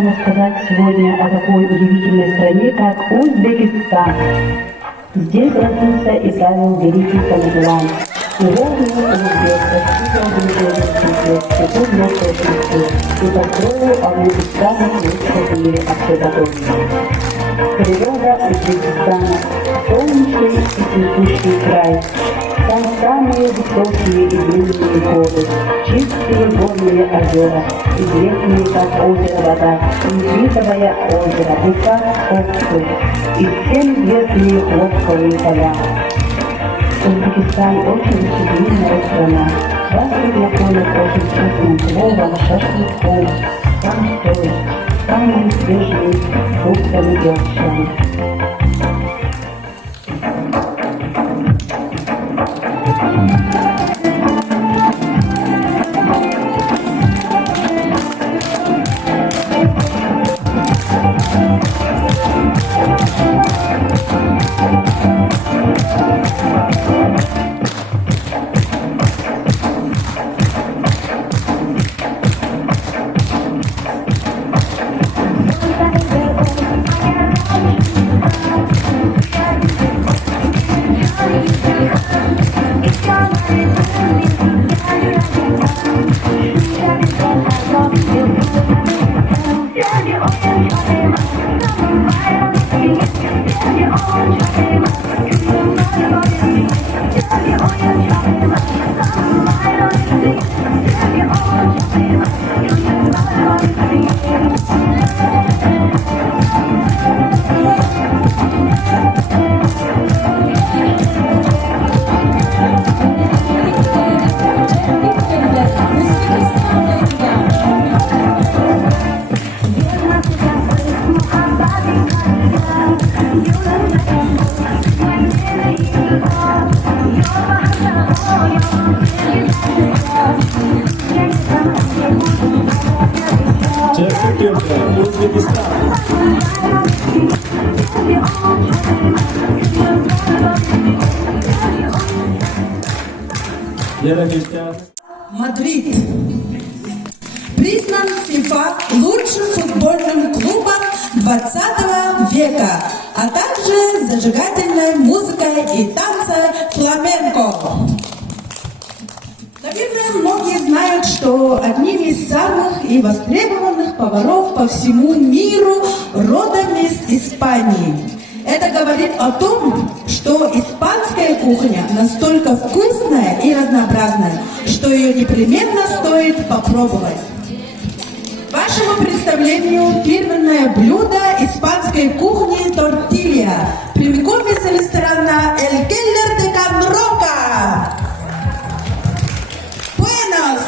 вам рассказать сегодня о такой удивительной стране, как Узбекистан. Здесь родился и правил великий Тамерлан. Его внук Узбек достигал дружественности, Петух и построил одну из самых лучших в мире обсерваторий. Природа Узбекистана – солнечный и цветущий край. Там самые высокие и длинные горы, чистые горные озера, известные как озеро Вода, Инвитовое озеро, река Оксу и всем известные хлопковые поля. Узбекистан очень гостеприимная страна. Вас познакомят очень вкусным пловом, шашлыком, самсой, самыми свежими фруктами и овощами. Мадрид признан ФИФА лучшим футбольным клубом 20 века, а также зажигательной музыкой и танца фламенко. Наверное, многие знают, что одним из самых и востребованных поваров по всему миру родом из Испании. Это говорит о том, что испанская кухня настолько вкусная и разнообразная, что ее непременно стоит попробовать. Вашему представлению фирменное блюдо испанской кухни тортилья, прямиком из ресторана «El Keller de Can Roca». Buenos!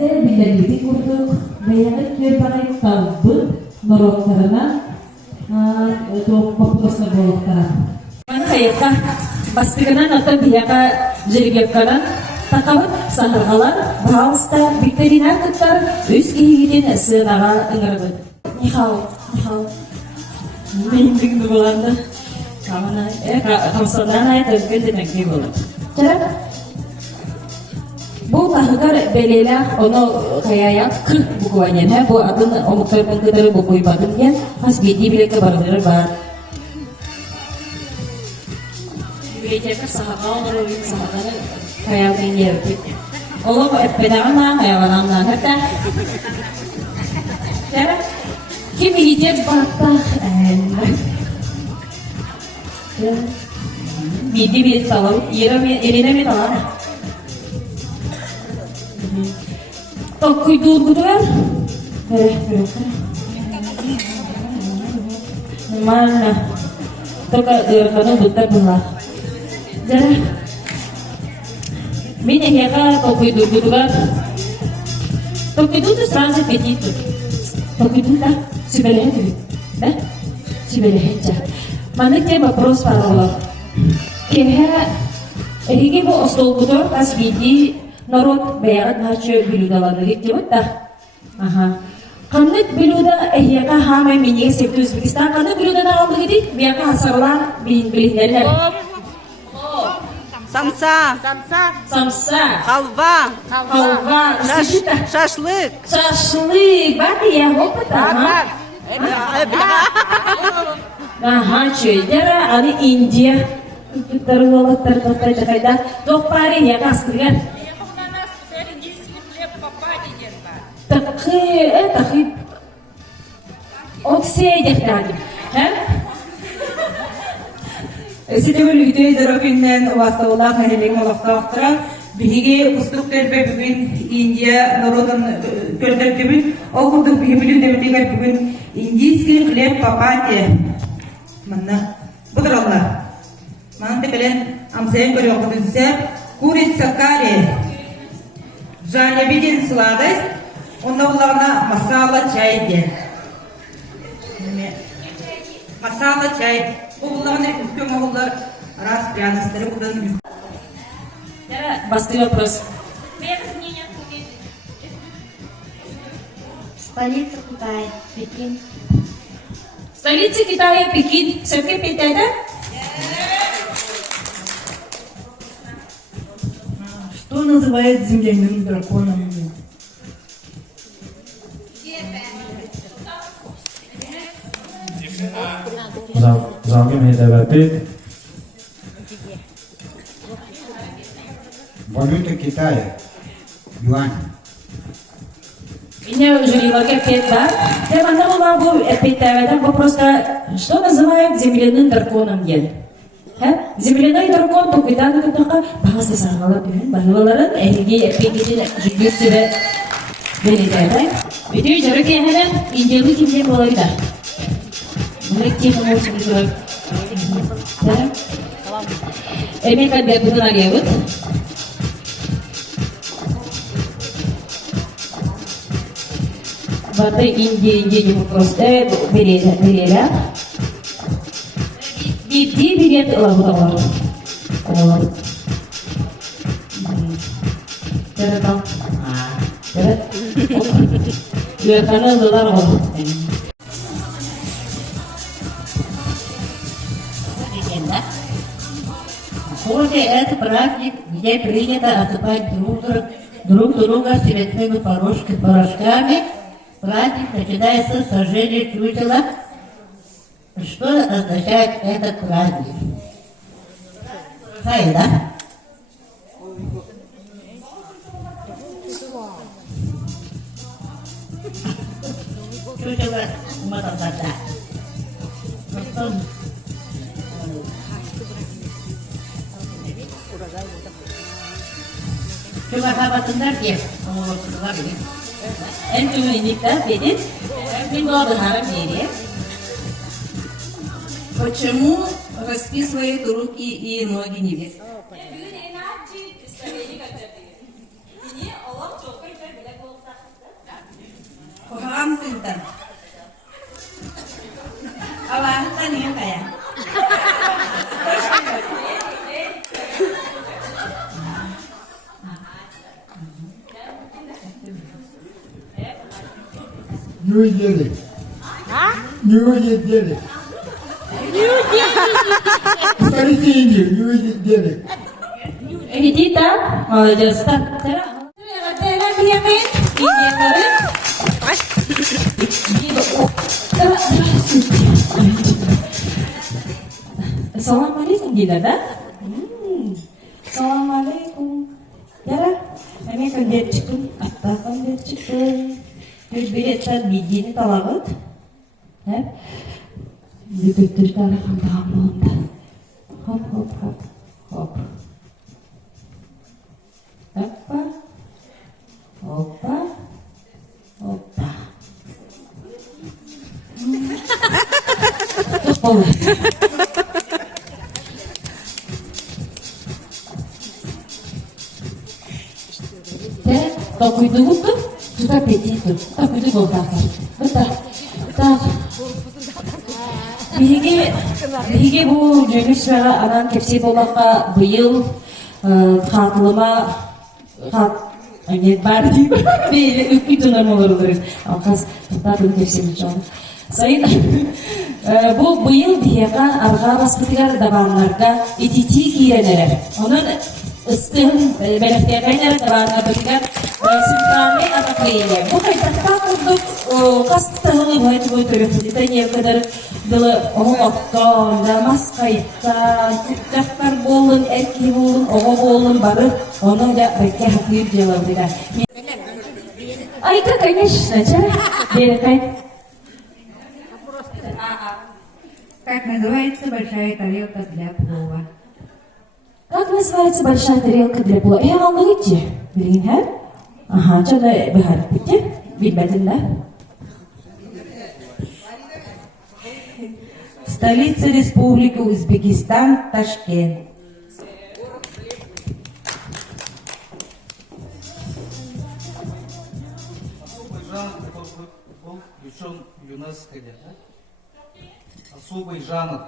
Эте билербити курдук, бәяғыт көрбағай қалбыт, нұротарына, популосна болуқтара. Қайыққа бастығынан атын бияға жүргепкаран, тақабыт сағырғалар, бағалыста викторинар тұттар өз кейгеден сынаға ұңырбыт. Нихау. Мен бүгінгі боланды. Қамсандан айт өзген демекке болады. Жарап? Бұл тағығар бәлелі оны қаяяқ күр бұқуанен. Бұл атын омықтармен қыдыры бұқуй бадын ген, қас беті білекі барылары бар. Бейтекір сағаға олар ойын сағағаны қаяғын еріпік. Олым әппедағына қаяғанамнан әрті. Жарап? Кем елетер бақтақ әлі. Биди бит талау, ерене бит алар. Так куйдур будуар. Нормально. Только дырканы буттар булар. Жара. Мен яка так куйдур будуар. Так куйдур сразу аппетит. Так куйдур да, сибеле, да? Сибеле. Маны те вопрос парола. Кеха риги бо остолбудор тас биди народ бәягат начо билудаланы дип та. Аха. Каннык билуда эхяка хамай мине септі Өзбекистан каннык билуданы алды дит, бияка хасарлан билинерлер. Самса. Халва. Шашлык. Бак я опыта. Ага, чөйдері, аны Индия. Тұрғылықтар тоқтайды қайда. Тоқпары не қастырған. Тақы, оксейдектен. Сетевіл үйдей дұрықыннен уастауылақ әнелең олақтауқтыра. Бігі ұстық төлбе бүгін Индия народын көрдір кебін. Ол күрдің бігі дәмітегер бүгін индийский хлеб папати. Манна бұдыралар. Маңды кілін амсайын көрі оқыдынсы. Курица карри. Жалебеден сладость. Онда олағына масала чай де. Масала чай. Бұл олағына үлкен оғылар раз пряностары бұдан. Басты вопрос. Столица Китая, Пекин. Столица Китая, Пекин. Сөпке петеді? Что называют земляным драконом? Залгым hedefeti валюта Китая, юань. Меня жюриларға пет бар. Деп анда болған бұл петтәвәден вопроска, что называют земляным драконом ел? Земляной дракон тоқидан күттіға бағасы сағалап үйін бағылаларын әйге пекетін жүгір сүрі белетеді. Өтеу жүрі кәйхәлін индиялы кемден болайда. Мұнық техім олсын жүріп. Әмен қалбер бұдын ағауыд. Барды Индия просто берелі. Битті берет ұлағыдағылар. Жаратал. Үйерқаны ұлылар ғол. Сегодня это праздник, где принято осыпать друг друга цветными порошками. Праздник начинается с сожжения чучела. Что означает этот праздник? Знаю, да? Чучело мотоцикла. Coba sahabat ya, ngomong sebentar ini. Cuma ini kita bedit, ini gua berharap ini. Почему расписывает руки и ноги невесты? Нью-Дели. Нью-Дели. Столица Индии, Нью-Дели. Видите, молодец. Так, Assalamualaikum Gila, да? Assalamualaikum. Яра, ами кондерчиком, атта кондерчиком. Береттен бидени талабыт. Бүкөттөр тарахам болунда. Хоп, хоп, хоп, хоп. Опа, опа, опа. Опа. Так uydu tuttu, tuta petito. Tak uydu golda. Betul. Tak. Биге бу жөнүшмага анан кепсе болакка быйыл катылыма бар дейм. Бейли үкүтүн нормалары. Акас татын кепсем жон. Сайын бу быйыл дияга арга баспытыгар дабанларга итити кийренелер. Онун ыстын белектегенер дабанга бытыгар синтраны атаклейлер. Бу кайтакта курдук кастыгылы байт бой төрөфүдү некадыр дылы оңоттон да маскайта жактар болун эрки болун ого болун барып ону да бекке хакыйып жалабыга. Айка, конечно, чара. Берекай. Как называется большая тарелка для плова? Как называется большая тарелка для плова? Я вам говорите, Беринхер? Ага, что на бихар пути? Видбадин, да? Столица Республики Узбекистан, Ташкент. Был включен в ЮНЕСКО, особый жанр.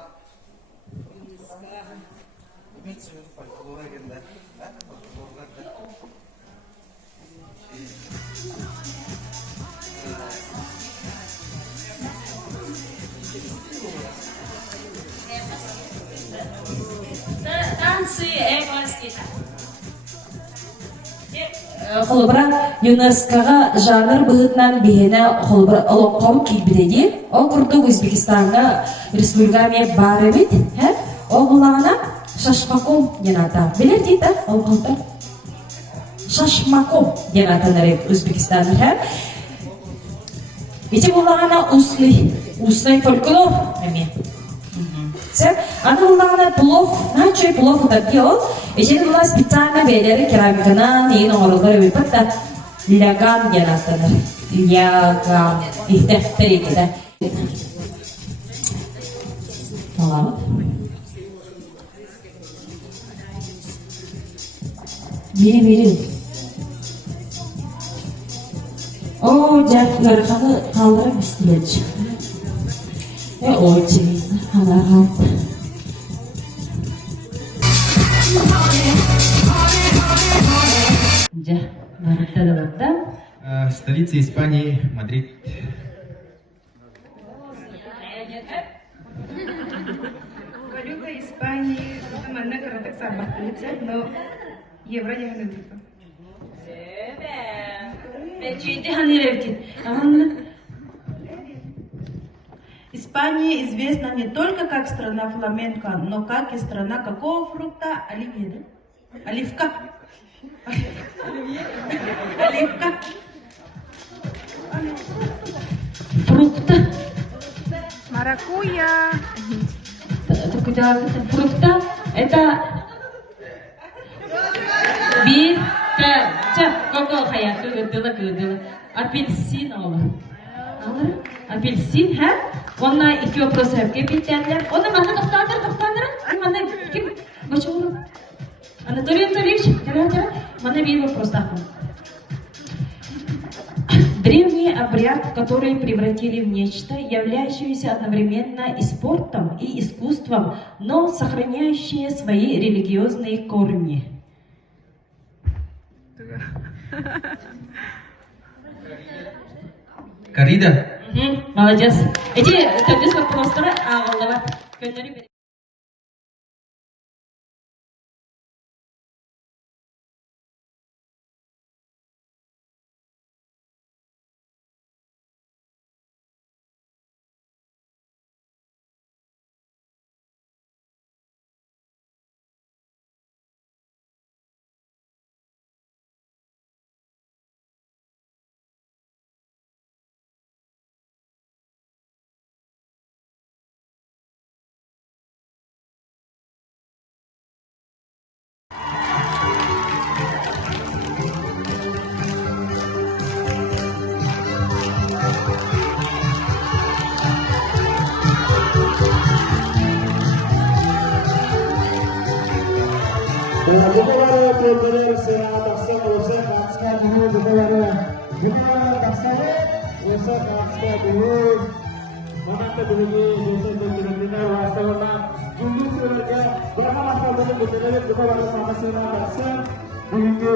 Имеется в виду фольклорен, да? Танцы экласти. Холбра ЮНЕСКОга жанр быгытнан бихене холбра олокком кийбидеги. Ол курдук Өзбекистанга республикаме бары бит. Ол булагана шашмаком дената. Билер дейт, ол конта. Шашмаком дената нарек Өзбекистанда. Ити булагана устный фольклор. Аны булагана плов, начой плов удадгио. Ичен була специально белери керамикана, нейін оңырылдар өйпатта ляган денатаны. Ляган. Ихтәфтер екеді. Оламыд. Бері. О, жарқаны қалдырып істелетші. Очень халал. Столица Испании, Мадрид. Валюта Испании, но евро не валюта. Испания известна не только как страна фламенко, но как и страна какого фрукта? Оливье, да? Оливка. Оливка. Фрукта. Маракуйя. Фрукта это апельсин апельсин һәм онна ике вопрос һәм биттәнләр. Оны мана токтандыр. Мана ким? Бачур. Анатолий Анатольевич, мана бир вопрос такой. Древний обряд, который превратили в нечто, являющееся одновременно и спортом, и искусством, но сохраняющее свои религиозные корни. Коррида. Молодец. Эти төбүс вопростары ағылдыва. Көндері береді.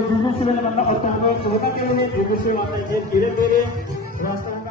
Jumlah sudah menang otak, kita kira ini jumlah sudah menang jadi kira-kira rasa